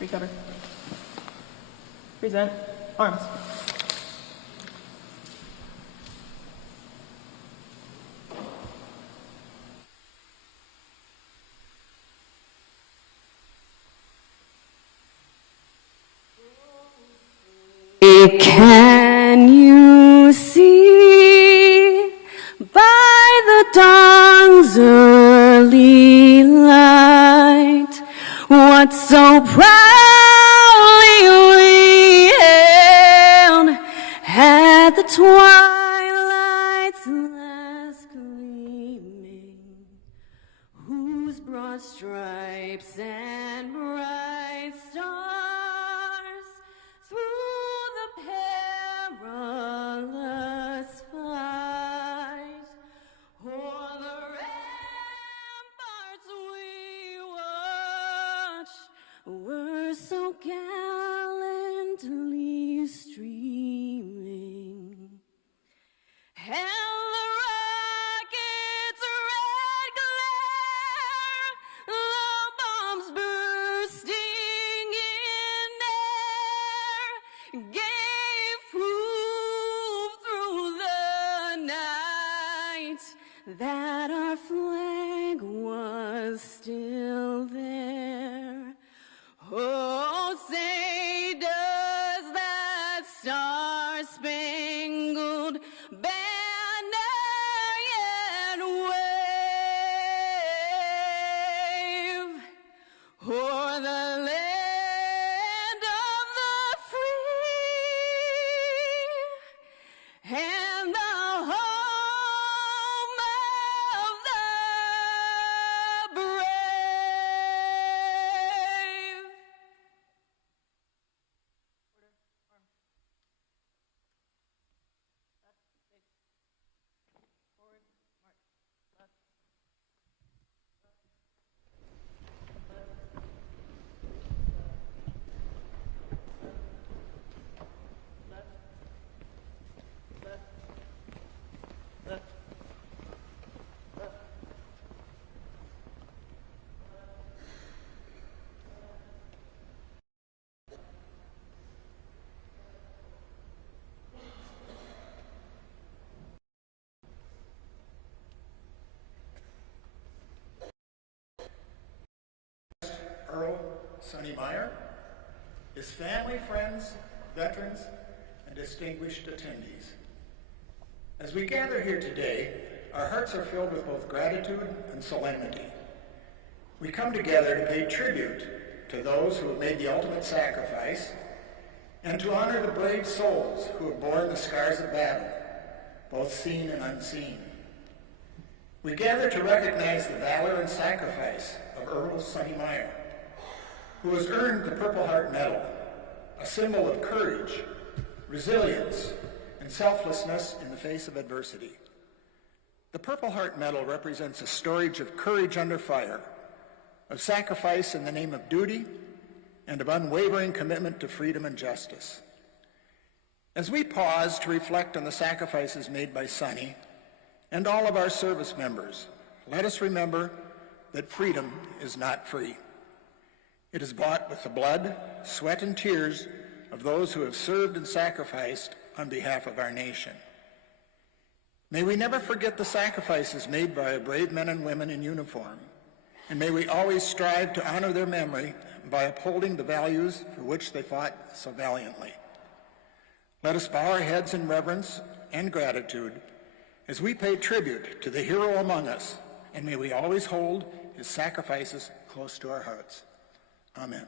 Recover. Present. Arms. Can you see by the dawn's early light what so proudly we hailed at the twilight's last gleaming, whose broad stripes and bright stars through the perilous fight o'er the ramparts we watch were so gallantly streaming, and the rocket's red glare, the bombs bursting in air, gave proof through the night that our flag was still there. Oh, say does that star-spangled banner yet wave o'er the land of the free and the home of the brave? Earl Meyer, his family, friends, veterans, and distinguished attendees. As we gather here today, our hearts are filled with both gratitude and solemnity. We come together to pay tribute to those who have made the ultimate sacrifice and to honor the brave souls who have borne the scars of battle, both seen and unseen. We gather to recognize the valor and sacrifice of Earl Meyer, who has earned the Purple Heart Medal, a symbol of courage, resilience, and selflessness in the face of adversity. The Purple Heart Medal represents a storage of courage under fire, of sacrifice in the name of duty, and of unwavering commitment to freedom and justice. As we pause to reflect on the sacrifices made by Sonny and all of our service members, let us remember that freedom is not free. It is bought with the blood, sweat, and tears of those who have served and sacrificed on behalf of our nation. May we never forget the sacrifices made by our brave men and women in uniform, and may we always strive to honor their memory by upholding the values for which they fought so valiantly. Let us bow our heads in reverence and gratitude as we pay tribute to the hero among us, and may we always hold his sacrifices close to our hearts. Amen.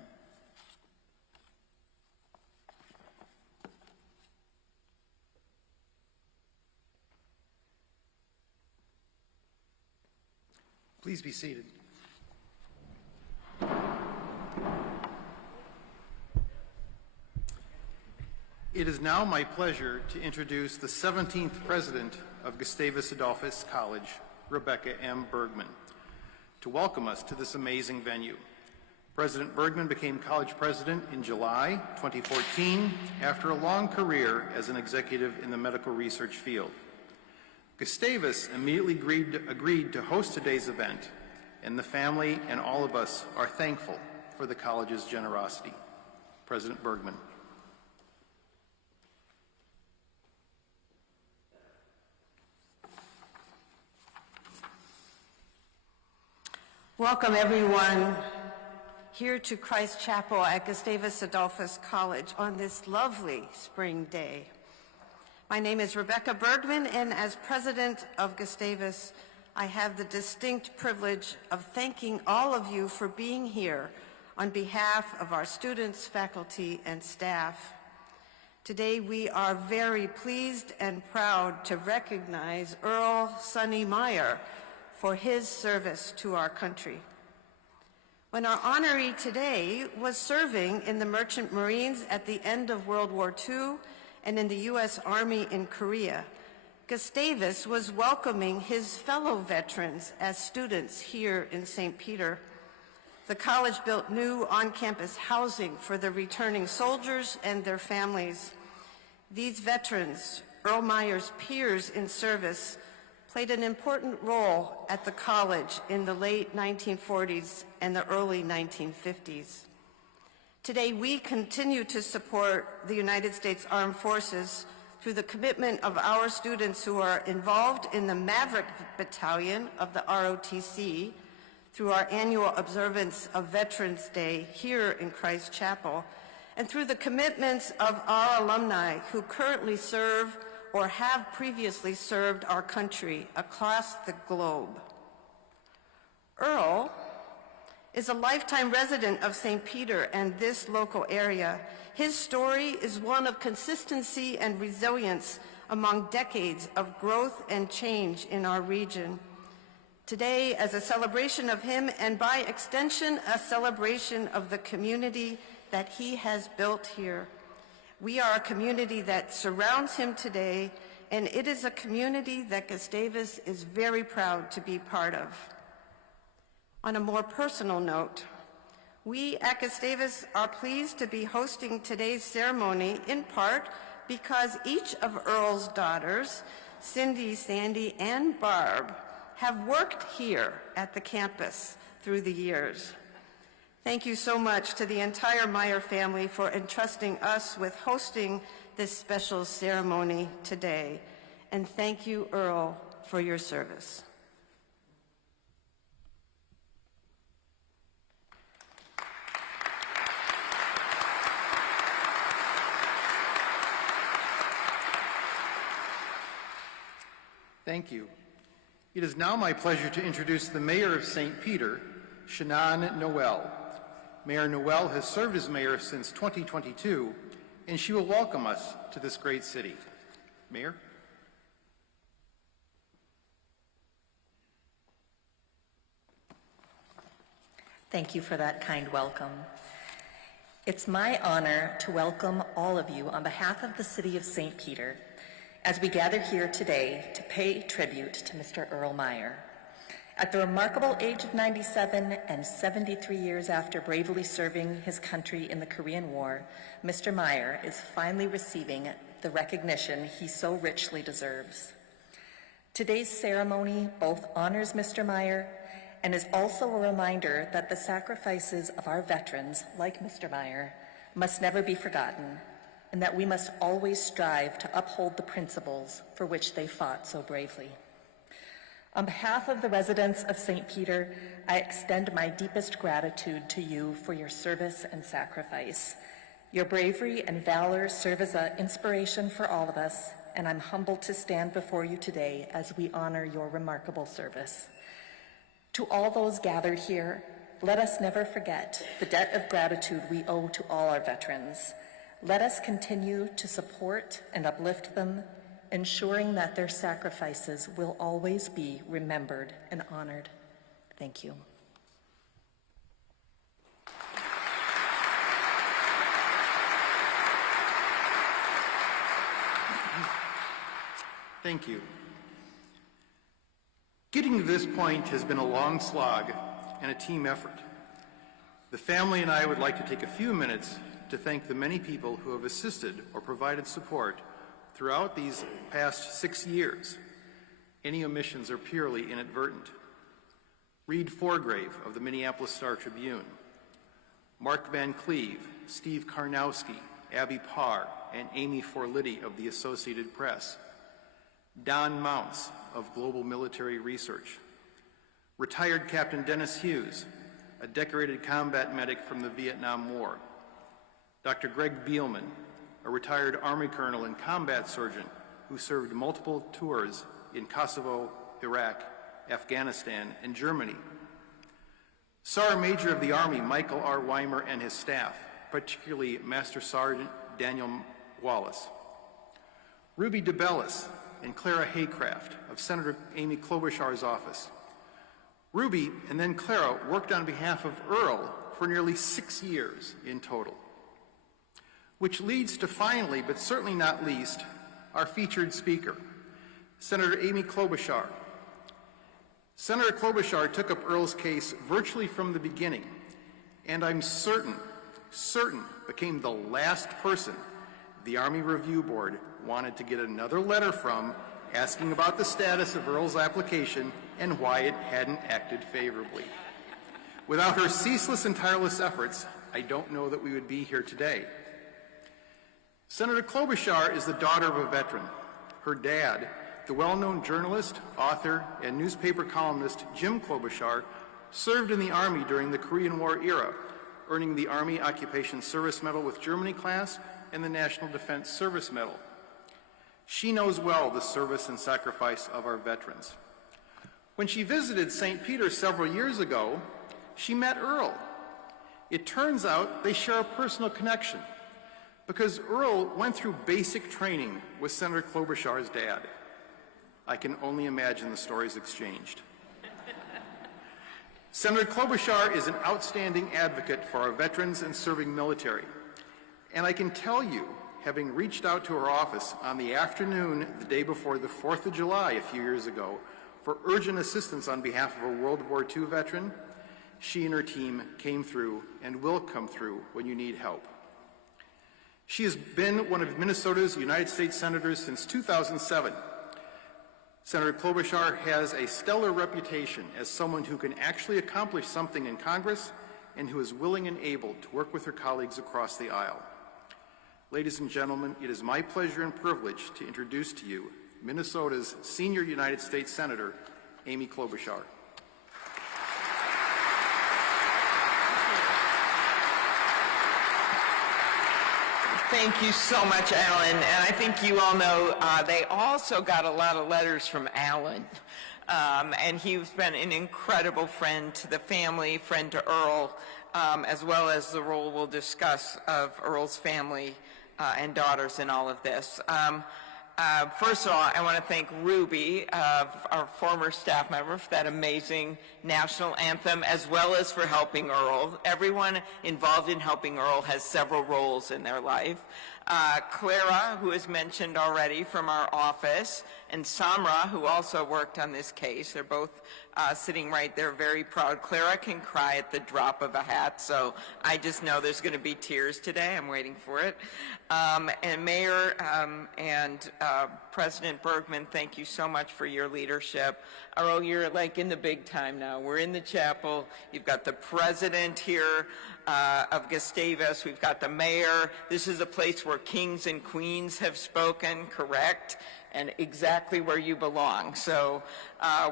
Please be seated. It is now my pleasure to introduce the 17th president of Gustavus Adolphus College, Rebecca M. Bergman, to welcome us to this amazing venue. President Bergman became college president in July 2014 after a long career as an executive in the medical research field. Gustavus immediately agreed to host today's event, and the family and all of us are thankful for the college's generosity. President Bergman. Welcome everyone here to Christ Chapel at Gustavus Adolphus College on this lovely spring day. My name is Rebecca Bergman, and as president of Gustavus, I have the distinct privilege of thanking all of you for being here on behalf of our students, faculty, and staff. Today we are very pleased and proud to recognize Earl Sonny Meyer for his service to our country. When our honoree today was serving in the Merchant Marines at the end of World War II and in the U.S. Army in Korea, Gustavus was welcoming his fellow veterans as students here in St. Peter. The college built new on-campus housing for the returning soldiers and their families. These veterans, Earl Meyer's peers in service, played an important role at the college in the late 1940s and the early 1950s. Today, we continue to support the United States Armed Forces through the commitment of our students who are involved in the Maverick Battalion of the ROTC, through our annual observance of Veterans Day here in Christ Chapel, and through the commitments of our alumni who currently serve or have previously served our country across the globe. Earl is a lifetime resident of St. Peter and this local area. His story is one of consistency and resilience among decades of growth and change in our region. Today, as a celebration of him and by extension, a celebration of the community that he has built here, we are a community that surrounds him today, and it is a community that Gustavus is very proud to be part of. On a more personal note, we at Gustavus are pleased to be hosting today's ceremony in part because each of Earl's daughters, Cindy, Sandy, and Barb, have worked here at the campus through the years. Thank you so much to the entire Meyer family for entrusting us with hosting this special ceremony today. And thank you, Earl, for your service. Thank you. It is now my pleasure to introduce the Mayor of St. Peter, Shannon Noel. Mayor Noel has served as mayor since 2022, and she will welcome us to this great city. Mayor? Thank you for that kind welcome. It's my honor to welcome all of you on behalf of the City of St. Peter as we gather here today to pay tribute to Mr. Earl Meyer. At the remarkable age of 97 and 73 years after bravely serving his country in the Korean War, Mr. Meyer is finally receiving the recognition he so richly deserves. Today's ceremony both honors Mr. Meyer and is also a reminder that the sacrifices of our veterans, like Mr. Meyer, must never be forgotten, and that we must always strive to uphold the principles for which they fought so bravely. On behalf of the residents of St. Peter, I extend my deepest gratitude to you for your service and sacrifice. Your bravery and valor serve as an inspiration for all of us, and I'm humbled to stand before you today as we honor your remarkable service. To all those gathered here, let us never forget the debt of gratitude we owe to all our veterans. Let us continue to support and uplift them, ensuring that their sacrifices will always be remembered and honored. Thank you. Thank you. Getting to this point has been a long slog and a team effort. The family and I would like to take a few minutes to thank the many people who have assisted or provided support throughout these past 6 years. Any omissions are purely inadvertent. Reed Forgrave of the Minneapolis-Star Tribune, Mark Van Cleve, Steve Karnowski, Abby Parr, and Amy Forliddy of the Associated Press. Don Mounts of Global Military Research. Retired Captain Dennis Hughes, a decorated combat medic from the Vietnam War. Dr. Greg Beelman, a retired Army colonel and combat surgeon who served multiple tours in Kosovo, Iraq, Afghanistan, and Germany. Sergeant Major of the Army Michael R. Weimer and his staff, particularly Master Sergeant Daniel Wallace. Ruby DeBellis and Clara Haycraft of Senator Amy Klobuchar's office. Ruby and then Clara worked on behalf of Earl for nearly 6 years in total. Which leads to finally, but certainly not least, our featured speaker, Senator Amy Klobuchar. Senator Klobuchar took up Earl's case virtually from the beginning, and I'm certain became the last person the Army Review Board wanted to get another letter from asking about the status of Earl's application and why it hadn't acted favorably. Without her ceaseless and tireless efforts, I don't know that we would be here today. Senator Klobuchar is the daughter of a veteran. Her dad, the well-known journalist, author, and newspaper columnist Jim Klobuchar, served in the Army during the Korean War era, earning the Army Occupation Service Medal with Germany clasp and the National Defense Service Medal. She knows well the service and sacrifice of our veterans. When she visited St. Peter several years ago, she met Earl. It turns out they share a personal connection because Earl went through basic training with Senator Klobuchar's dad. I can only imagine the stories exchanged. Senator Klobuchar is an outstanding advocate for our veterans and serving military. And I can tell you, having reached out to her office on the afternoon the day before the 4th of July a few years ago for urgent assistance on behalf of a World War II veteran, she and her team came through and will come through when you need help. She has been one of Minnesota's United States Senators since 2007. Senator Klobuchar has a stellar reputation as someone who can actually accomplish something in Congress and who is willing and able to work with her colleagues across the aisle. Ladies and gentlemen, it is my pleasure and privilege to introduce to you Minnesota's senior United States Senator, Amy Klobuchar. Thank you so much, Alan. And I think you all know they also got a lot of letters from Alan. And he's been an incredible friend to the family, friend to Earl, as well as the role we'll discuss of Earl's family and daughters in all of this. First of all, I want to thank Ruby, our former staff member, for that amazing national anthem, as well as for helping Earl. Everyone involved in helping Earl has several roles in their life. Clara, who is mentioned already from our office, and Samra, who also worked on this case. They're both sitting right there, very proud. Clara can cry at the drop of a hat, so I just know there's going to be tears today. I'm waiting for it. And Mayor and President Bergman, thank you so much for your leadership. Earl, you're like in the big time now. We're in the chapel. You've got the president here of Gustavus. We've got the mayor. This is a place where kings and queens have spoken, correct? And exactly where you belong. So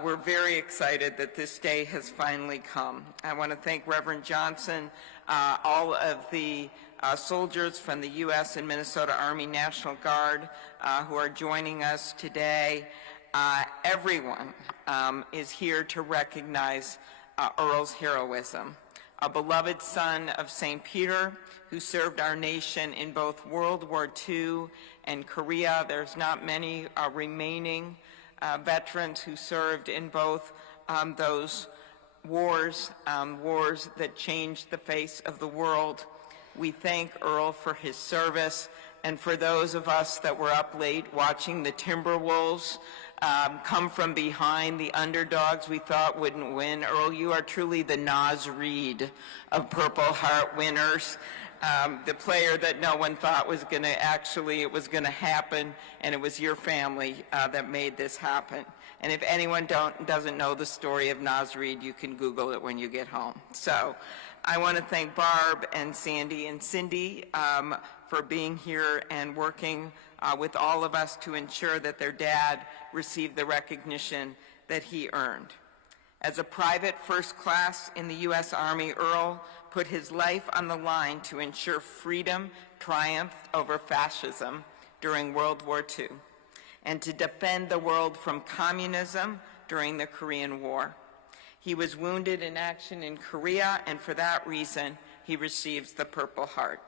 we're very excited that this day has finally come. I want to thank Reverend Johnson, all of the soldiers from the U.S. and Minnesota Army National Guard who are joining us today. Everyone is here to recognize Earl's heroism. A beloved son of St. Peter who served our nation in both World War II and Korea. There's not many remaining veterans who served in both those wars, wars that changed the face of the world. We thank Earl for his service, and for those of us that were up late watching the Timberwolves come from behind, the underdogs we thought wouldn't win. Earl, you are truly the Naz Reid of Purple Heart winners. The player that no one thought was going to it was going to happen, and it was your family that made this happen. And if anyone doesn't know the story of Naz Reid, you can Google it when you get home. So I want to thank Barb and Sandy and Cindy for being here and working with all of us to ensure that their dad received the recognition that he earned. As a private first class in the U.S. Army, Earl put his life on the line to ensure freedom triumphed over fascism during World War II, and to defend the world from communism during the Korean War. He was wounded in action in Korea, and for that reason, he receives the Purple Heart.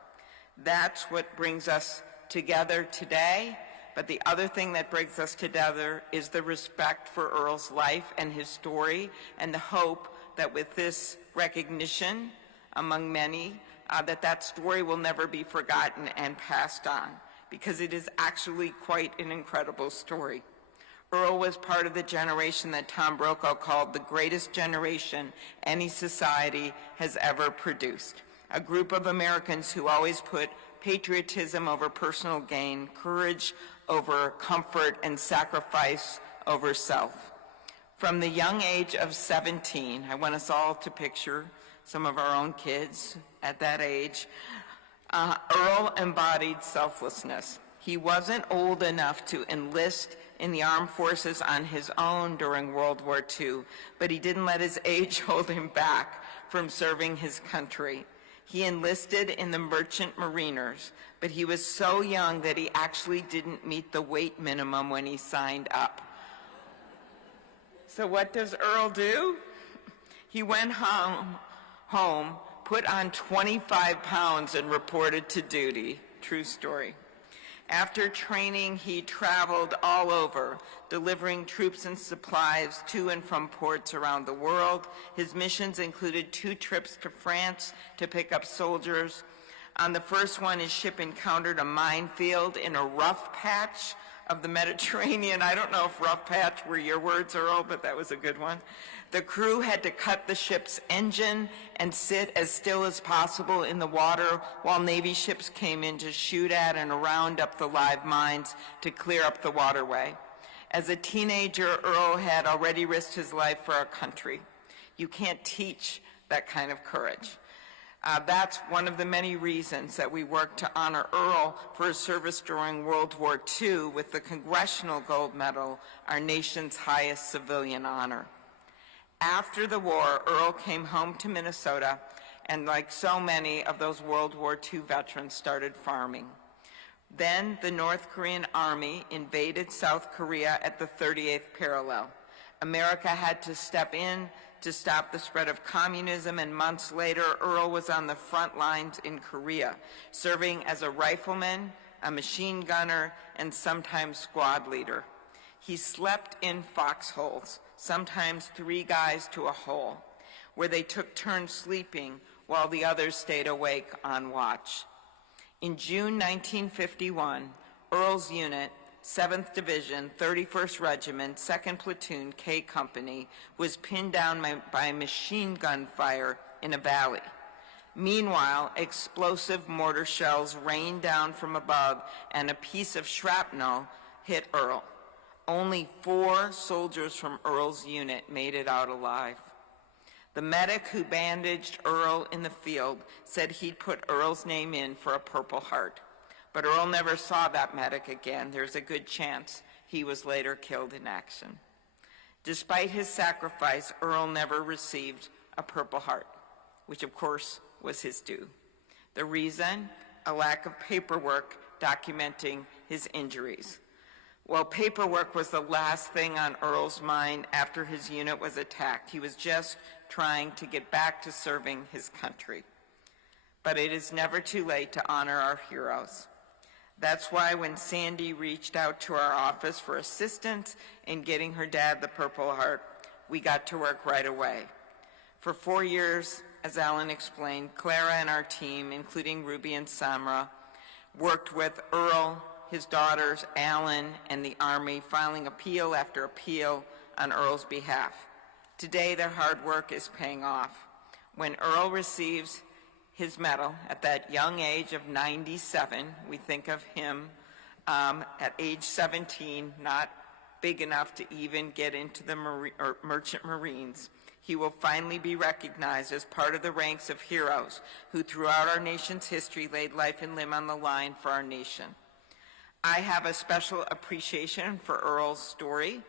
That's what brings us together today, but the other thing that brings us together is the respect for Earl's life and his story, and the hope that with this recognition, among many, that story will never be forgotten and passed on, because it is actually quite an incredible story. Earl was part of the generation that Tom Brokaw called the greatest generation any society has ever produced. A group of Americans who always put patriotism over personal gain, courage over comfort, and sacrifice over self. From the young age of 17, I want us all to picture some of our own kids at that age, Earl embodied selflessness. He wasn't old enough to enlist in the armed forces on his own during World War II, but he didn't let his age hold him back from serving his country. He enlisted in the Merchant Mariners, but he was so young that he actually didn't meet the weight minimum when he signed up. So what does Earl do? He went home, put on 25 pounds and reported to duty. True story. After training, he traveled all over, delivering troops and supplies to and from ports around the world. His missions included 2 trips to France to pick up soldiers. On the first one, his ship encountered a minefield in a rough patch of the Mediterranean. I don't know if rough patch were your words, Earl, but that was a good one. The crew had to cut the ship's engine and sit as still as possible in the water while Navy ships came in to shoot at and round up the live mines to clear up the waterway. As a teenager, Earl had already risked his life for our country. You can't teach that kind of courage. That's one of the many reasons that we work to honor Earl for his service during World War II with the Congressional Gold Medal, our nation's highest civilian honor. After the war, Earl came home to Minnesota, and like so many of those World War II veterans, started farming. Then the North Korean army invaded South Korea at the 38th parallel. America had to step in to stop the spread of communism, and months later, Earl was on the front lines in Korea, serving as a rifleman, a machine gunner, and sometimes squad leader. He slept in foxholes, sometimes 3 guys to a hole, where they took turns sleeping while the others stayed awake on watch. In June 1951, Earl's unit, 7th Division, 31st Regiment, 2nd Platoon, K Company, was pinned down by machine gun fire in a valley. Meanwhile, explosive mortar shells rained down from above, and a piece of shrapnel hit Earl. Only 4 soldiers from Earl's unit made it out alive. The medic who bandaged Earl in the field said he'd put Earl's name in for a Purple Heart. But Earl never saw that medic again. There's a good chance he was later killed in action. Despite his sacrifice, Earl never received a Purple Heart, which of course was his due. The reason? A lack of paperwork documenting his injuries. Well, paperwork was the last thing on Earl's mind after his unit was attacked. He was just trying to get back to serving his country. But it is never too late to honor our heroes. That's why when Sandy reached out to our office for assistance in getting her dad the Purple Heart, we got to work right away. For 4 years, as Alan explained, Clara and our team, including Ruby and Samra, worked with Earl, his daughters, Alan, and the Army, filing appeal after appeal on Earl's behalf. Today, their hard work is paying off. When Earl receives his medal at that young age of 97, we think of him at age 17, not big enough to even get into the Merchant Marines, he will finally be recognized as part of the ranks of heroes who throughout our nation's history laid life and limb on the line for our nation. I have a special appreciation for Earl's story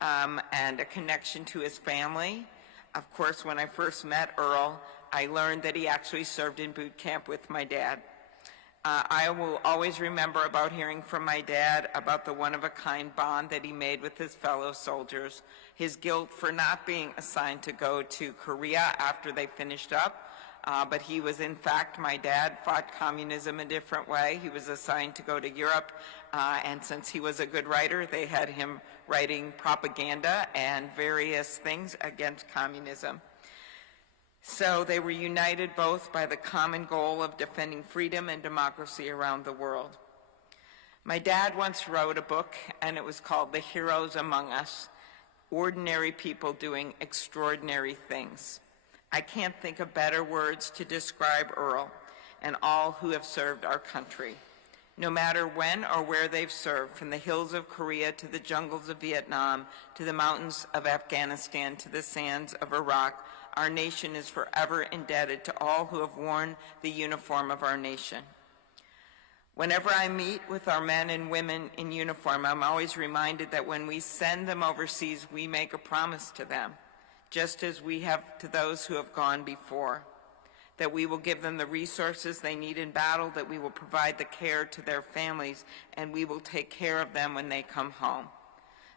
and a connection to his family. Of course, when I first met Earl, I learned that he actually served in boot camp with my dad. I will always remember about hearing from my dad about the one-of-a-kind bond that he made with his fellow soldiers, his guilt for not being assigned to go to Korea after they finished up, but he was, in fact, my dad fought communism a different way. He was assigned to go to Europe, and since he was a good writer, they had him writing propaganda and various things against communism. So they were united both by the common goal of defending freedom and democracy around the world. My dad once wrote a book, and it was called The Heroes Among Us, Ordinary People Doing Extraordinary Things. I can't think of better words to describe Earl and all who have served our country. No matter when or where they've served, from the hills of Korea to the jungles of Vietnam, to the mountains of Afghanistan, to the sands of Iraq, our nation is forever indebted to all who have worn the uniform of our nation. Whenever I meet with our men and women in uniform, I'm always reminded that when we send them overseas, we make a promise to them, just as we have to those who have gone before, that we will give them the resources they need in battle, that we will provide the care to their families, and we will take care of them when they come home.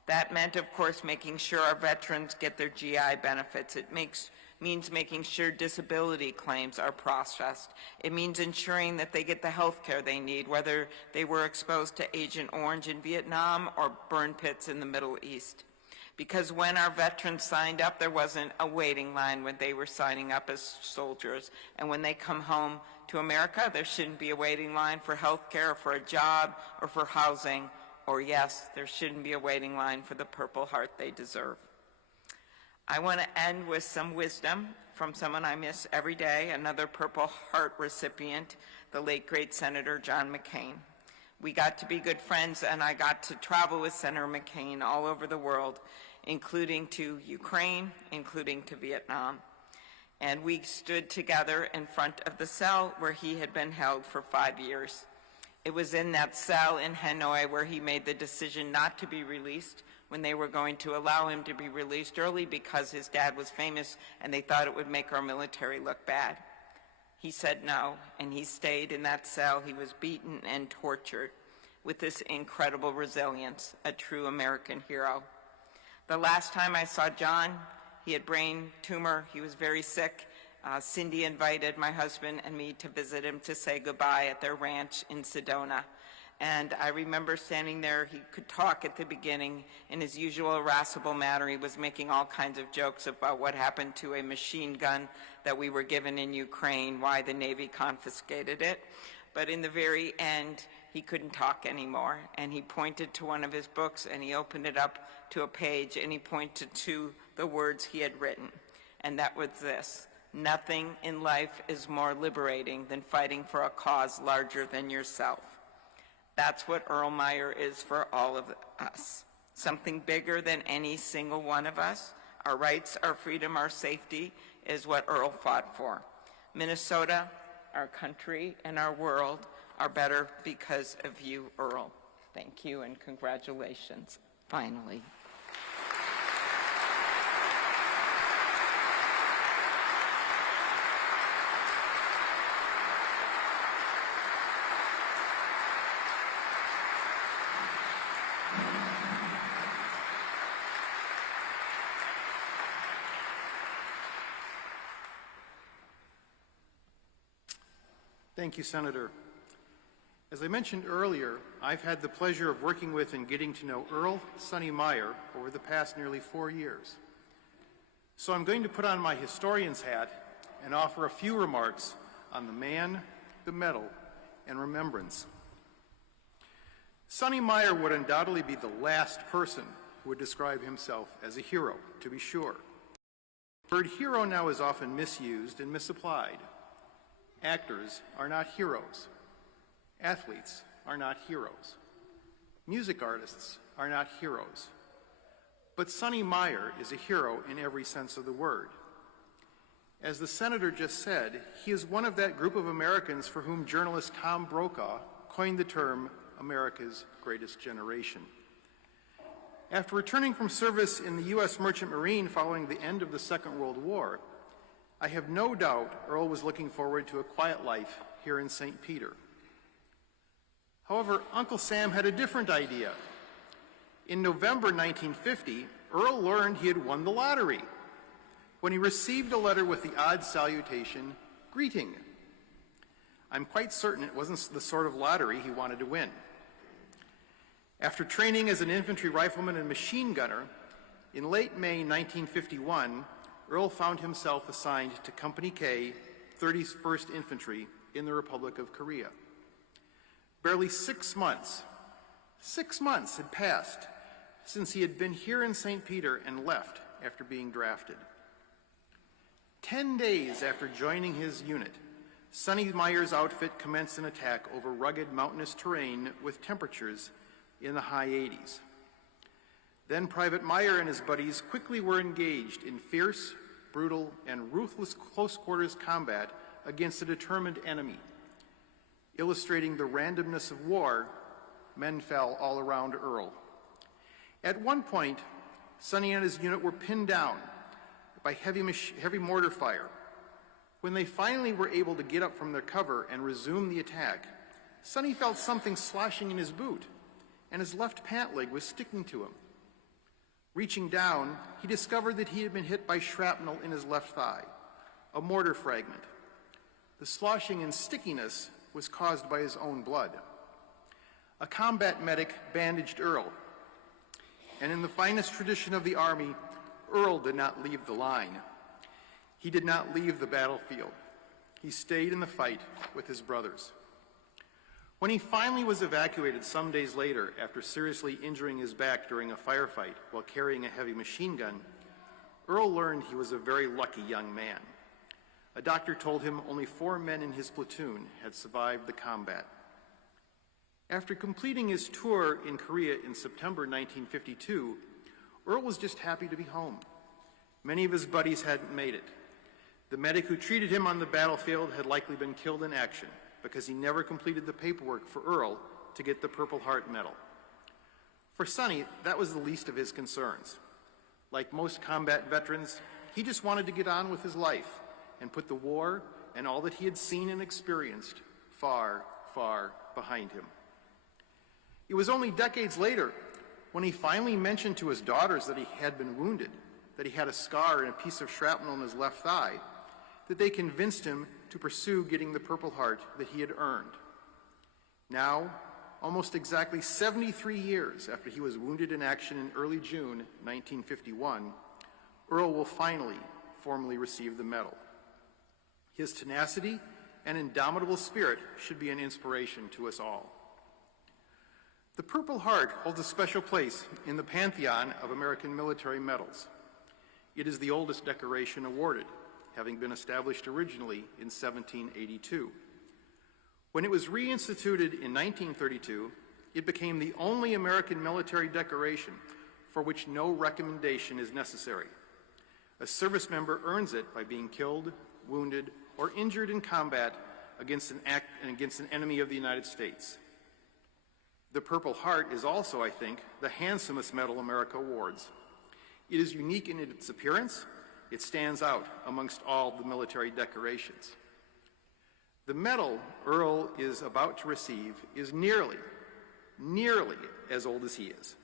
That meant, of course, making sure our veterans get their GI benefits. It means making sure disability claims are processed. It means ensuring that they get the health care they need, whether they were exposed to Agent Orange in Vietnam or burn pits in the Middle East. Because when our veterans signed up, there wasn't a waiting line when they were signing up as soldiers. And when they come home to America, there shouldn't be a waiting line for health care, for a job, or for housing. Or yes, there shouldn't be a waiting line for the Purple Heart they deserve. I want to end with some wisdom from someone I miss every day, another Purple Heart recipient, the late great Senator John McCain. We got to be good friends, and I got to travel with Senator McCain all over the world, including to Ukraine, including to Vietnam. And we stood together in front of the cell where he had been held for 5 years. It was in that cell in Hanoi where he made the decision not to be released when they were going to allow him to be released early because his dad was famous and they thought it would make our military look bad. He said no, and he stayed in that cell. He was beaten and tortured with this incredible resilience, a true American hero. The last time I saw John, he had brain tumor. He was very sick. Cindy invited my husband and me to visit him to say goodbye at their ranch in Sedona. And I remember standing there. He could talk at the beginning in his usual irascible manner. He was making all kinds of jokes about what happened to a machine gun that we were given in Ukraine, why the Navy confiscated it. But in the very end, he couldn't talk anymore. And he pointed to one of his books, and he opened it up to a page, and he pointed to the words he had written. And that was this: nothing in life is more liberating than fighting for a cause larger than yourself. That's what Earl Meyer is for all of us. Something bigger than any single one of us. Our rights, our freedom, our safety is what Earl fought for. Minnesota, our country, and our world are better because of you, Earl. Thank you and congratulations, finally. Thank you, Senator. As I mentioned earlier, I've had the pleasure of working with and getting to know Earl Sonny Meyer over the past nearly 4 years. So I'm going to put on my historian's hat and offer a few remarks on the man, the medal, and remembrance. Sonny Meyer would undoubtedly be the last person who would describe himself as a hero, to be sure. The word hero now is often misused and misapplied. Actors are not heroes. Athletes are not heroes. Music artists are not heroes. But Sonny Meyer is a hero in every sense of the word. As the senator just said, he is one of that group of Americans for whom journalist Tom Brokaw coined the term America's greatest generation. After returning from service in the U.S. Merchant Marine following the end of the Second World War, I have no doubt Earl was looking forward to a quiet life here in St. Peter. However, Uncle Sam had a different idea. In November 1950, Earl learned he had won the lottery when he received a letter with the odd salutation, "Greeting." I'm quite certain it wasn't the sort of lottery he wanted to win. After training as an infantry rifleman and machine gunner, in late May 1951, Earl found himself assigned to Company K, 31st Infantry in the Republic of Korea. Barely 6 months had passed since he had been here in St. Peter and left after being drafted. 10 days after joining his unit, Sonny Meyer's outfit commenced an attack over rugged mountainous terrain with temperatures in the high 80s. Then Private Meyer and his buddies quickly were engaged in fierce, brutal, and ruthless close-quarters combat against a determined enemy. Illustrating the randomness of war, men fell all around Earl. At one point, Sonny and his unit were pinned down by heavy mortar fire. When they finally were able to get up from their cover and resume the attack, Sonny felt something sloshing in his boot, and his left pant leg was sticking to him. Reaching down, he discovered that he had been hit by shrapnel in his left thigh, a mortar fragment. The sloshing and stickiness was caused by his own blood. A combat medic bandaged Earl, and in the finest tradition of the Army, Earl did not leave the line. He did not leave the battlefield. He stayed in the fight with his brothers. When he finally was evacuated some days later after seriously injuring his back during a firefight while carrying a heavy machine gun, Earl learned he was a very lucky young man. A doctor told him only 4 men in his platoon had survived the combat. After completing his tour in Korea in September 1952, Earl was just happy to be home. Many of his buddies hadn't made it. The medic who treated him on the battlefield had likely been killed in action because he never completed the paperwork for Earl to get the Purple Heart Medal. For Sonny, that was the least of his concerns. Like most combat veterans, he just wanted to get on with his life and put the war and all that he had seen and experienced far, far behind him. It was only decades later when he finally mentioned to his daughters that he had been wounded, that he had a scar and a piece of shrapnel in his left thigh, that they convinced him to pursue getting the Purple Heart that he had earned. Now, almost exactly 73 years after he was wounded in action in early June 1951, Earl will finally formally receive the medal. His tenacity and indomitable spirit should be an inspiration to us all. The Purple Heart holds a special place in the pantheon of American military medals. It is the oldest decoration awarded, having been established originally in 1782. When it was reinstituted in 1932, it became the only American military decoration for which no recommendation is necessary. A service member earns it by being killed, wounded, or injured in combat against an enemy of the United States. The Purple Heart is also, I think, the handsomest medal America awards. It is unique in its appearance. It stands out amongst all the military decorations. The medal Earl is about to receive is nearly as old as he is.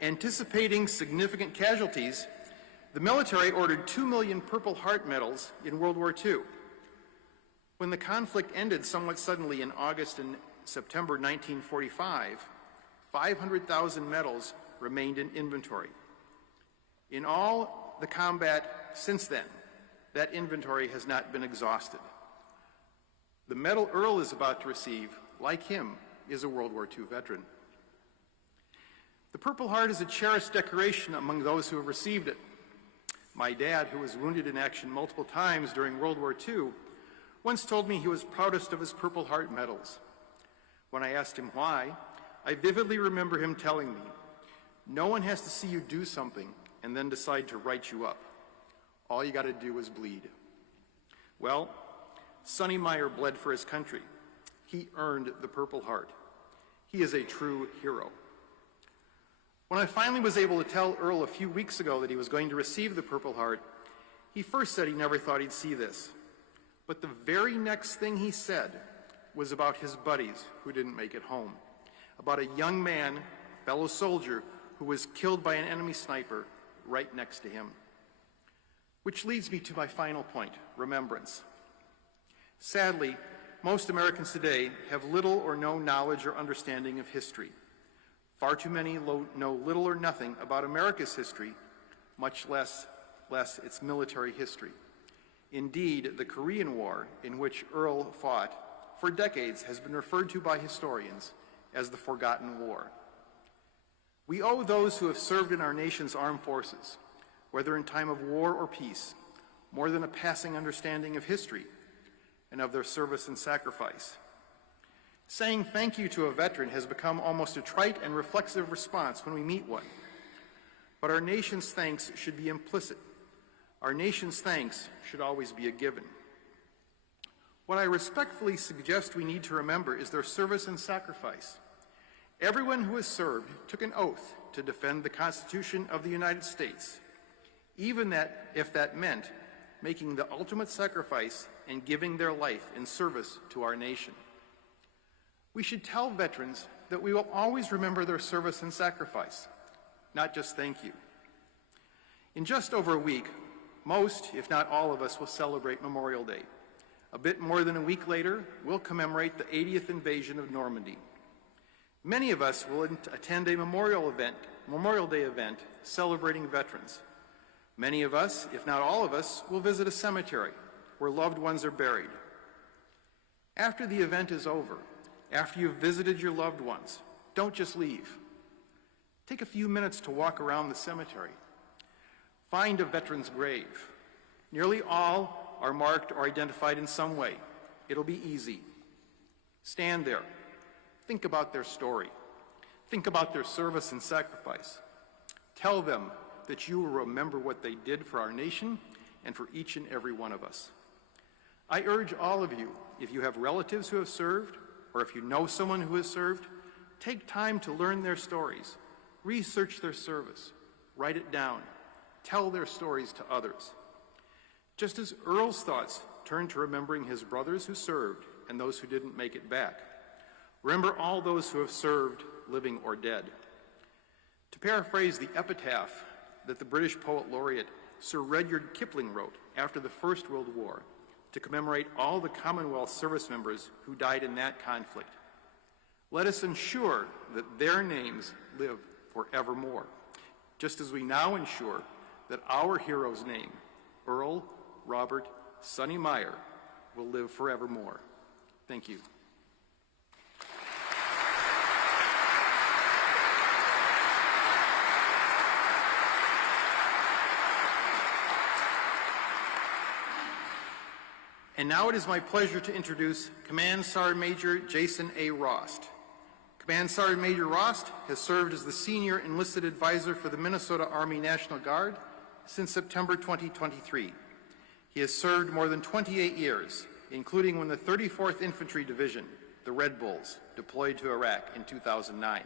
Anticipating significant casualties, the military ordered 2 million Purple Heart medals in World War II. When the conflict ended somewhat suddenly in August and September 1945, 500,000 medals remained in inventory. In all the combat since then, that inventory has not been exhausted. The medal Earl is about to receive, like him, is a World War II veteran. The Purple Heart is a cherished decoration among those who have received it. My dad, who was wounded in action multiple times during World War II, once told me he was proudest of his Purple Heart medals. When I asked him why, I vividly remember him telling me, No one has to see you do something and then decide to write you up. All you got to do is bleed. Well, Sonny Meyer bled for his country. He earned the Purple Heart. He is a true hero. When I finally was able to tell Earl a few weeks ago that he was going to receive the Purple Heart, he first said he never thought he'd see this. But the very next thing he said was about his buddies who didn't make it home, about a young man, a fellow soldier, who was killed by an enemy sniper right next to him. Which leads me to my final point, remembrance. Sadly, most Americans today have little or no knowledge or understanding of history. Far too many know little or nothing about America's history, much less its military history. Indeed, the Korean War, in which Earl fought, for decades has been referred to by historians as the Forgotten War. We owe those who have served in our nation's armed forces, whether in time of war or peace, more than a passing understanding of history and of their service and sacrifice. Saying thank you to a veteran has become almost a trite and reflexive response when we meet one. But our nation's thanks should be implicit. Our nation's thanks should always be a given. What I respectfully suggest we need to remember is their service and sacrifice. Everyone who has served took an oath to defend the Constitution of the United States, even if that meant making the ultimate sacrifice and giving their life in service to our nation. We should tell veterans that we will always remember their service and sacrifice, not just thank you. In just over a week, most, if not all of us, will celebrate Memorial Day. A bit more than a week later, we'll commemorate the 80th invasion of Normandy. Many of us will attend a Memorial Day event celebrating veterans. Many of us, if not all of us, will visit a cemetery where loved ones are buried. After the event is over, after you've visited your loved ones, don't just leave. Take a few minutes to walk around the cemetery. Find a veteran's grave. Nearly all are marked or identified in some way. It'll be easy. Stand there. Think about their story. Think about their service and sacrifice. Tell them that you will remember what they did for our nation and for each and every one of us. I urge all of you, if you have relatives who have served, or if you know someone who has served, take time to learn their stories, research their service, write it down, tell their stories to others. Just as Earl's thoughts turned to remembering his brothers who served and those who didn't make it back, remember all those who have served, living or dead. To paraphrase the epitaph that the British poet laureate Sir Rudyard Kipling wrote after the First World War to commemorate all the Commonwealth service members who died in that conflict, let us ensure that their names live forevermore, just as we now ensure that our hero's name, Earl Robert Sonny Meyer, will live forevermore. Thank you. And now it is my pleasure to introduce Command Sergeant Major Jason A. Rost. Command Sergeant Major Rost has served as the Senior Enlisted Advisor for the Minnesota Army National Guard since September 2023. He has served more than 28 years, including when the 34th Infantry Division, the Red Bulls, deployed to Iraq in 2009.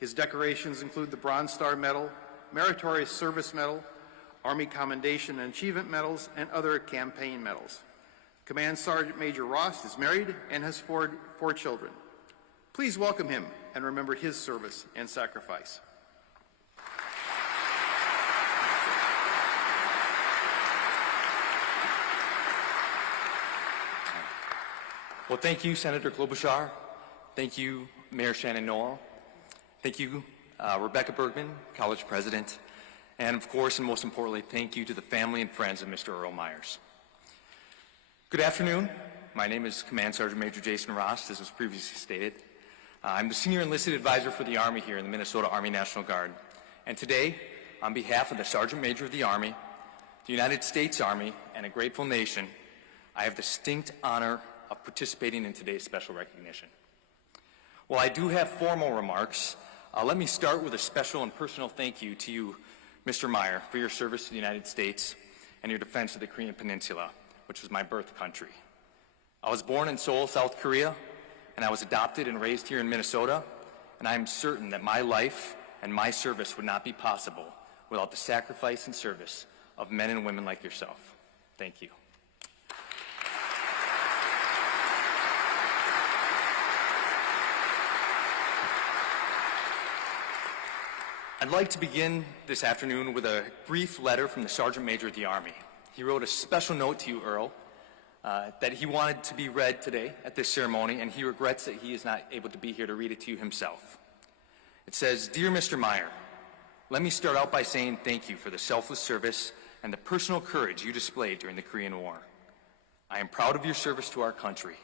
His decorations include the Bronze Star Medal, Meritorious Service Medal, Army Commendation and Achievement Medals, and other campaign medals. Command Sergeant Major Rost is married and has four children. Please welcome him and remember his service and sacrifice. Well, thank you, Senator Klobuchar. Thank you, Mayor Shannon Noel. Thank you, Rebecca Bergman, College President. And of course, and most importantly, thank you to the family and friends of Mr. Earl Myers. Good afternoon. My name is Command Sergeant Major Jason Rost, as was previously stated. I'm the Senior Enlisted Advisor for the Army here in the Minnesota Army National Guard. And today, on behalf of the Sergeant Major of the Army, the United States Army, and a grateful nation, I have the distinct honor of participating in today's special recognition. While I do have formal remarks, Let me start with a special and personal thank you to you, Mr. Meyer, for your service to the United States and your defense of the Korean Peninsula, which was my birth country. I was born in Seoul, South Korea, and I was adopted and raised here in Minnesota, and I am certain that my life and my service would not be possible without the sacrifice and service of men and women like yourself. Thank you. I'd like to begin this afternoon with a brief letter from the Sergeant Major of the Army. He wrote a special note to you, Earl, that he wanted to be read today at this ceremony, and he regrets that he is not able to be here to read it to you himself. It says, "Dear Mr. Meyer, let me start out by saying thank you for the selfless service and the personal courage you displayed during the Korean War. I am proud of your service to our country.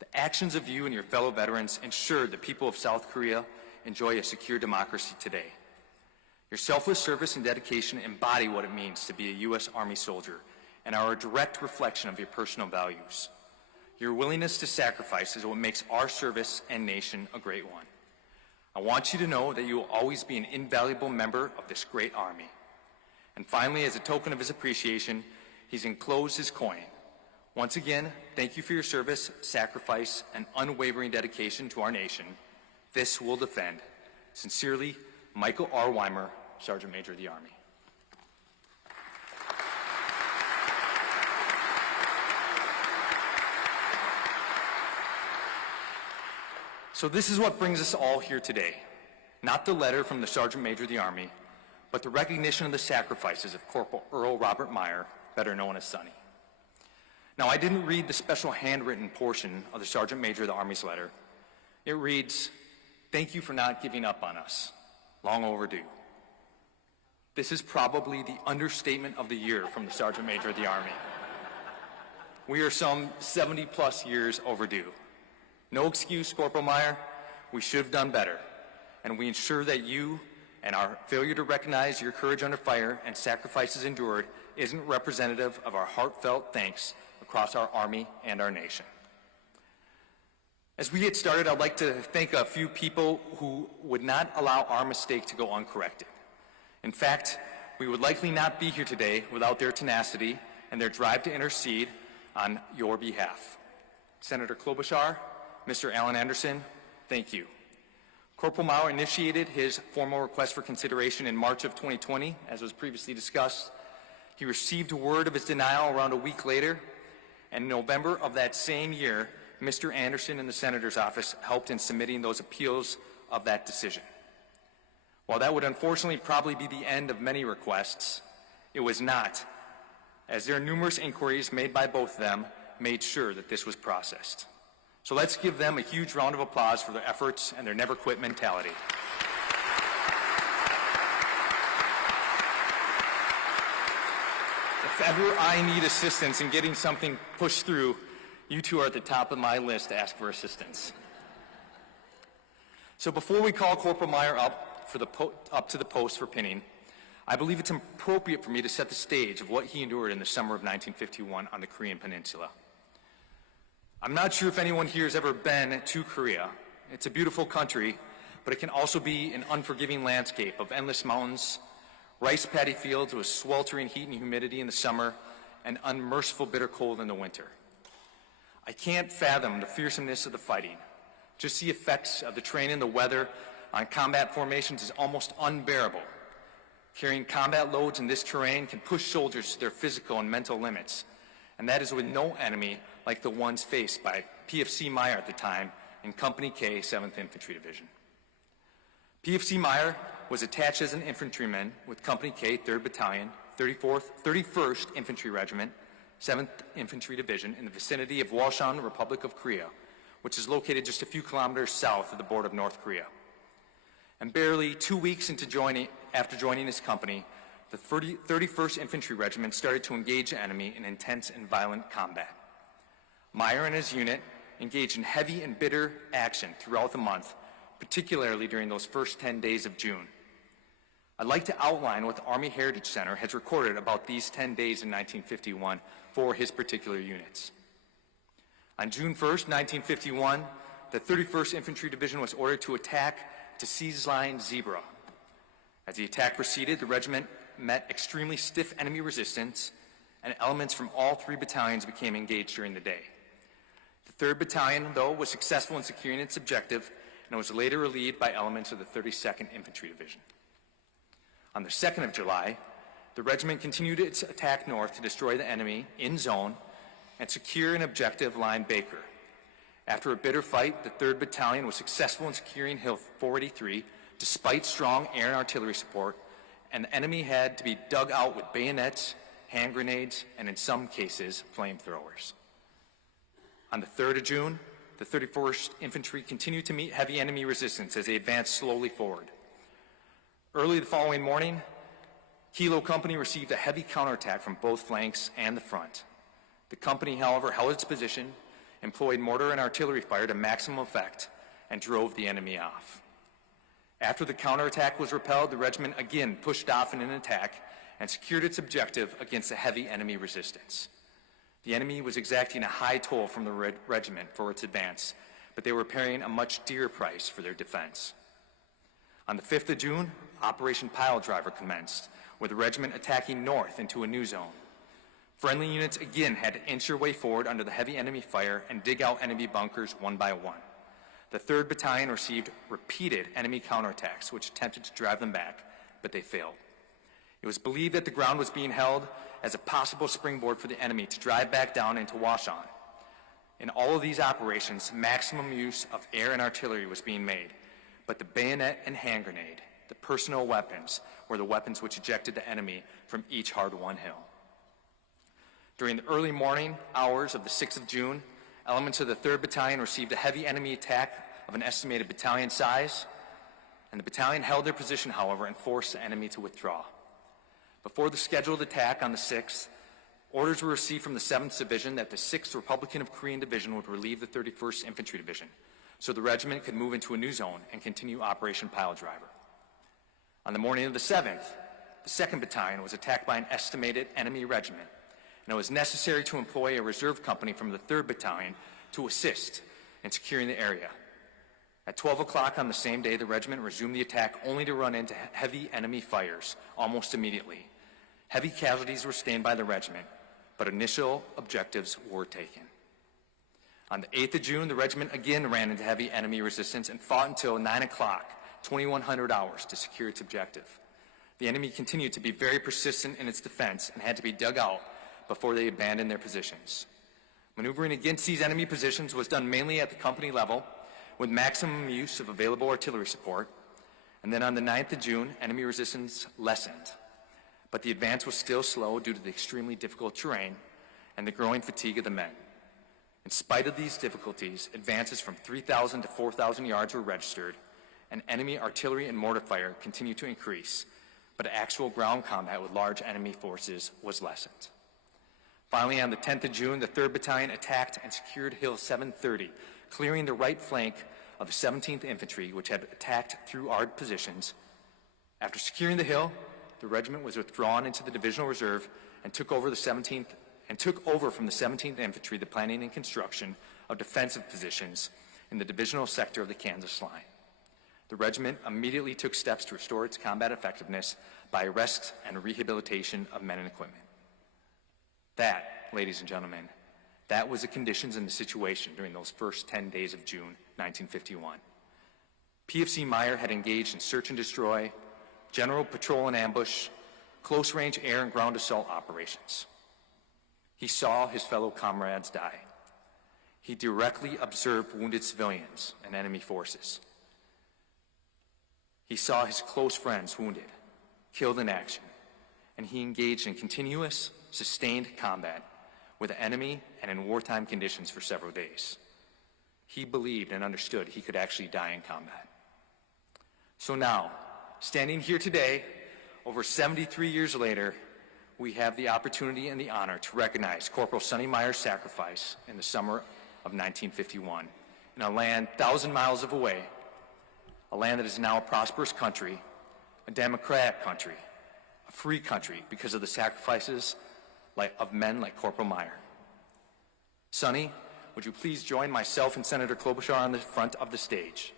The actions of you and your fellow veterans ensured the people of South Korea enjoy a secure democracy today. Your selfless service and dedication embody what it means to be a U.S. Army soldier and are a direct reflection of your personal values. Your willingness to sacrifice is what makes our service and nation a great one. I want you to know that you will always be an invaluable member of this great Army." And finally, as a token of his appreciation, he's enclosed his coin. Once again, thank you for your service, sacrifice, and unwavering dedication to our nation. This will defend. Sincerely, Michael R. Weimer, Sergeant Major of the Army. So this is what brings us all here today. Not the letter from the Sergeant Major of the Army, but the recognition of the sacrifices of Corporal Earl Robert Meyer, better known as Sonny. Now, I didn't read the special handwritten portion of the Sergeant Major of the Army's letter. It reads, "Thank you for not giving up on us. Long overdue." This is probably the understatement of the year from the Sergeant Major of the Army. We are some 70-plus years overdue. No excuse, Corporal Meyer. We should have done better. And we ensure that you and our failure to recognize your courage under fire and sacrifices endured isn't representative of our heartfelt thanks across our Army and our nation. As we get started, I'd like to thank a few people who would not allow our mistake to go uncorrected. In fact, we would likely not be here today without their tenacity and their drive to intercede on your behalf. Senator Klobuchar, Mr. Alan Anderson, thank you. Corporal Meyer initiated his formal request for consideration in March of 2020, as was previously discussed. He received word of his denial around a week later, and in November of that same year, Mr. Anderson in the Senator's office helped in submitting those appeals of that decision. While that would unfortunately probably be the end of many requests, it was not, as their numerous inquiries made by both of them made sure that this was processed. So let's give them a huge round of applause for their efforts and their never quit mentality. If ever I need assistance in getting something pushed through, you two are at the top of my list to ask for assistance. So before we call Corporal Meyer up to the post for pinning, I believe it's appropriate for me to set the stage of what he endured in the summer of 1951 on the Korean Peninsula. I'm not sure if anyone here has ever been to Korea. It's a beautiful country, but it can also be an unforgiving landscape of endless mountains, rice paddy fields with sweltering heat and humidity in the summer, and unmerciful bitter cold in the winter. I can't fathom the fearsomeness of the fighting. Just the effects of the terrain and the weather on combat formations is almost unbearable. Carrying combat loads in this terrain can push soldiers to their physical and mental limits, and that is with no enemy like the ones faced by PFC Meyer at the time in Company K, 7th Infantry Division. PFC Meyer was attached as an infantryman with Company K, 3rd Battalion, 31st Infantry Regiment, 7th Infantry Division in the vicinity of Walchon, Republic of Korea, which is located just a few kilometers south of the border of North Korea. And barely 2 weeks after joining his company, the 31st Infantry Regiment started to engage the enemy in intense and violent combat. Meyer and his unit engaged in heavy and bitter action throughout the month, particularly during those first 10 days of June. I'd like to outline what the Army Heritage Center has recorded about these 10 days in 1951 for his particular units. On June 1st, 1951, the 31st Infantry Division was ordered to attack to seize line Zebra. As the attack proceeded, the regiment met extremely stiff enemy resistance, and elements from all 3 battalions became engaged during the day. The 3rd Battalion, though, was successful in securing its objective and was later relieved by elements of the 32nd Infantry Division. On the 2nd of July, the regiment continued its attack north to destroy the enemy in zone and secure an objective line Baker. After a bitter fight, the 3rd Battalion was successful in securing Hill 483 despite strong air and artillery support, and the enemy had to be dug out with bayonets, hand grenades, and in some cases, flamethrowers. On the 3rd of June, the 31st Infantry continued to meet heavy enemy resistance as they advanced slowly forward. Early the following morning, Kilo Company received a heavy counterattack from both flanks and the front. The company, however, held its position, employed mortar and artillery fire to maximum effect, and drove the enemy off. After the counterattack was repelled, the regiment again pushed off in an attack and secured its objective against the heavy enemy resistance. The enemy was exacting a high toll from the regiment for its advance, but they were paying a much dearer price for their defense. On the 5th of June, Operation Pile Driver commenced, with the regiment attacking north into a new zone. Friendly units again had to inch their way forward under the heavy enemy fire and dig out enemy bunkers one by one. The 3rd Battalion received repeated enemy counterattacks, which attempted to drive them back, but they failed. It was believed that the ground was being held as a possible springboard for the enemy to drive back down into Washoe. In all of these operations, maximum use of air and artillery was being made, but the bayonet and hand grenade, the personal weapons, were the weapons which ejected the enemy from each hard-won hill. During the early morning hours of the 6th of June, elements of the 3rd Battalion received a heavy enemy attack of an estimated battalion size, and the battalion held their position, however, and forced the enemy to withdraw. Before the scheduled attack on the 6th, orders were received from the 7th Division that the 6th Republican of Korean Division would relieve the 31st Infantry Division, so the regiment could move into a new zone and continue Operation Pile Driver. On the morning of the 7th, the 2nd Battalion was attacked by an estimated enemy regiment, and it was necessary to employ a reserve company from the 3rd Battalion to assist in securing the area. At 12 o'clock on the same day, the regiment resumed the attack only to run into heavy enemy fires almost immediately. Heavy casualties were sustained by the regiment, but initial objectives were taken. On the 8th of June, the regiment again ran into heavy enemy resistance and fought until 9 o'clock, 2100 hours, to secure its objective. The enemy continued to be very persistent in its defense and had to be dug out before they abandoned their positions. Maneuvering against these enemy positions was done mainly at the company level, with maximum use of available artillery support, and then on the 9th of June, enemy resistance lessened. But the advance was still slow due to the extremely difficult terrain and the growing fatigue of the men. In spite of these difficulties, advances from 3,000 to 4,000 yards were registered, and enemy artillery and mortar fire continued to increase, but actual ground combat with large enemy forces was lessened. Finally, on the 10th of June, the 3rd Battalion attacked and secured Hill 730, clearing the right flank of the 17th Infantry, which had attacked through our positions. After securing the hill, the regiment was withdrawn into the Divisional Reserve and took over from the 17th Infantry the planning and construction of defensive positions in the divisional sector of the Kansas line. The regiment immediately took steps to restore its combat effectiveness by arrest and rehabilitation of men and equipment. That, ladies and gentlemen, that was the conditions and the situation during those first 10 days of June 1951. PFC Meyer had engaged in search and destroy, general patrol and ambush, close-range air and ground assault operations. He saw his fellow comrades die. He directly observed wounded civilians and enemy forces. He saw his close friends wounded, killed in action, and he engaged in continuous, sustained combat with the enemy and in wartime conditions for several days. He believed and understood he could actually die in combat. So now, standing here today, over 73 years later, we have the opportunity and the honor to recognize Corporal Sonny Meyer's sacrifice in the summer of 1951 in a land 1,000 miles away, a land that is now a prosperous country, a democratic country, a free country because of the sacrifices of men like Corporal Meyer. Sonny, would you please join myself and Senator Klobuchar on the front of the stage?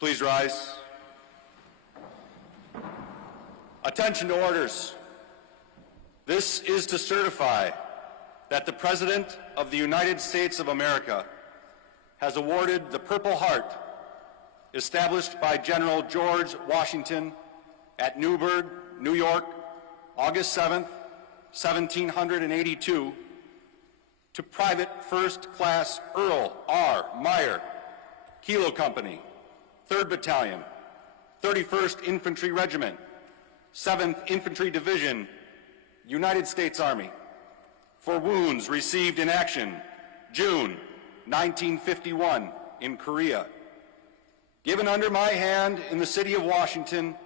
Please rise. Attention to orders. This is to certify that the President of the United States of America has awarded the Purple Heart, established by General George Washington at Newburgh, New York, August 7th, 1782, to Private First Class Earl R. Meyer, Kilo Company, 3rd Battalion, 31st Infantry Regiment, 7th Infantry Division, United States Army, for wounds received in action, June 1951 in Korea. Given under my hand in the city of Washington,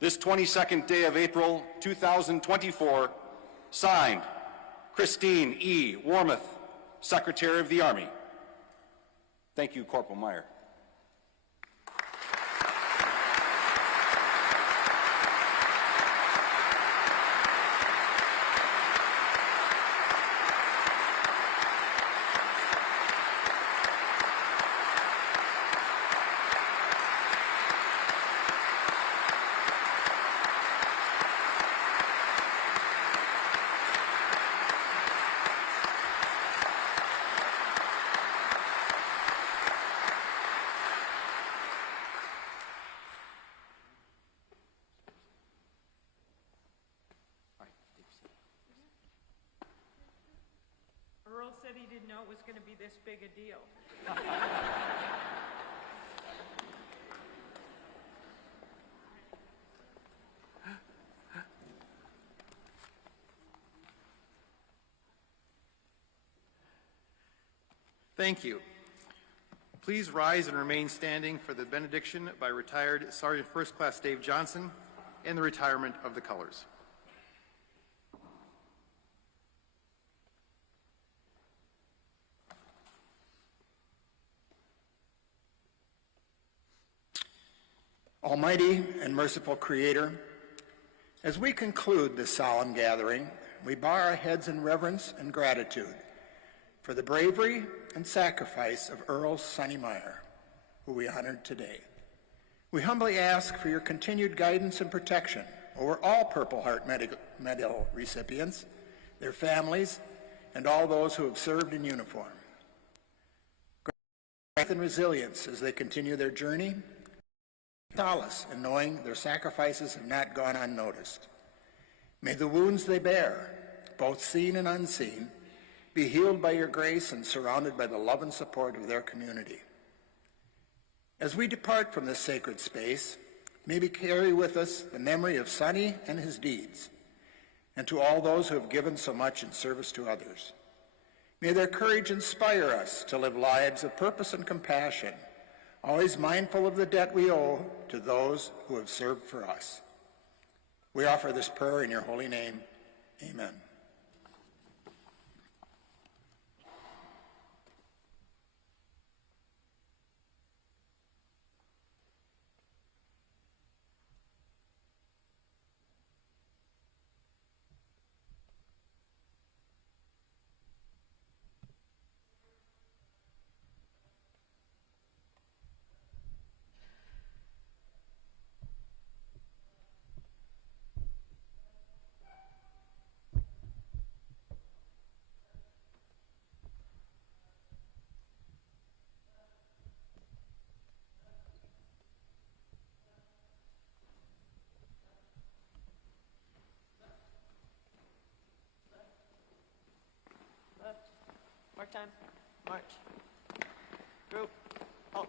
this 22nd day of April 2024, signed, Christine E. Wormuth, Secretary of the Army. Thank you, Corporal Meyer. Earl said he didn't know it was going to be this big a deal. Thank you. Please rise and remain standing for the benediction by retired Sergeant First Class Dave Johnson and the retirement of the colors. Almighty and merciful Creator, as we conclude this solemn gathering, we bow our heads in reverence and gratitude for the bravery and sacrifice of Earl Sonny Meyer, who we honored today. We humbly ask for your continued guidance and protection over all Purple Heart Medal recipients, their families, and all those who have served in uniform. Strength and resilience as they continue their journey, solace in knowing their sacrifices have not gone unnoticed. May the wounds they bear, both seen and unseen, be healed by your grace and surrounded by the love and support of their community. As we depart from this sacred space, may we carry with us the memory of Sonny and his deeds, and to all those who have given so much in service to others. May their courage inspire us to live lives of purpose and compassion, always mindful of the debt we owe to those who have served for us. We offer this prayer in your holy name. Amen. Mark time. March. Group. Halt.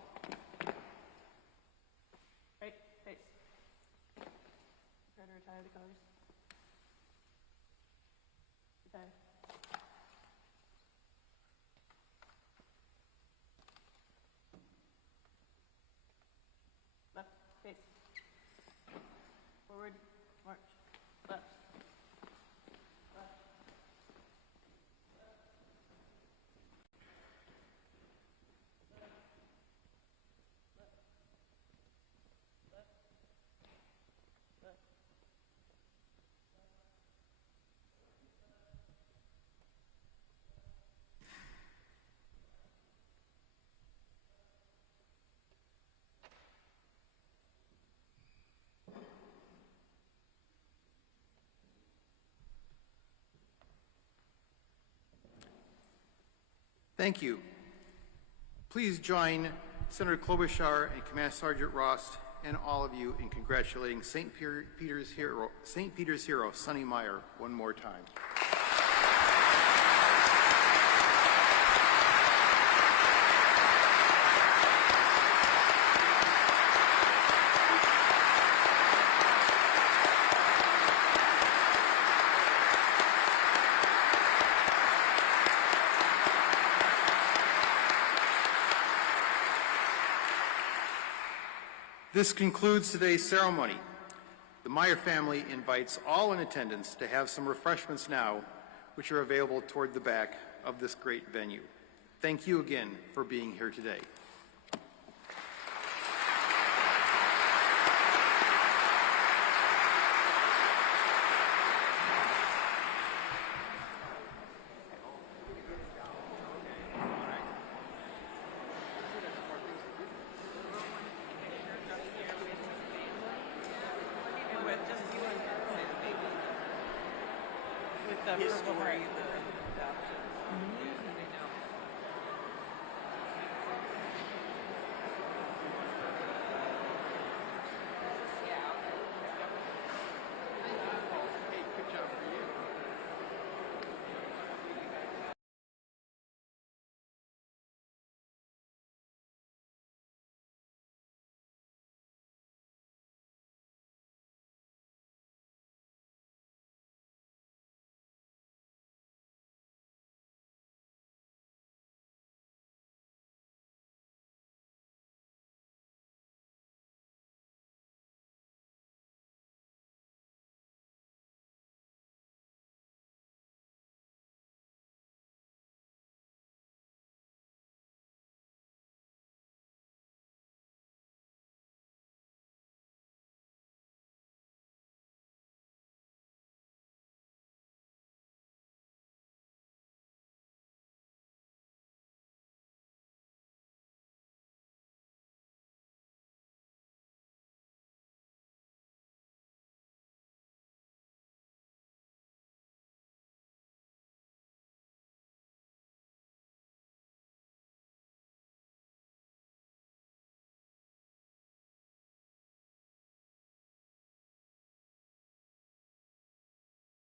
Right. Face. Try to retire the colors. Retire. Left. Face. Forward. March. Left. Thank you. Please join Senator Klobuchar and Command Sergeant Rost and all of you in congratulating St. Peter's hero, Sonny Meyer, one more time. This concludes today's ceremony. The Meyer family invites all in attendance to have some refreshments now, which are available toward the back of this great venue. Thank you again for being here today. With the purple heart.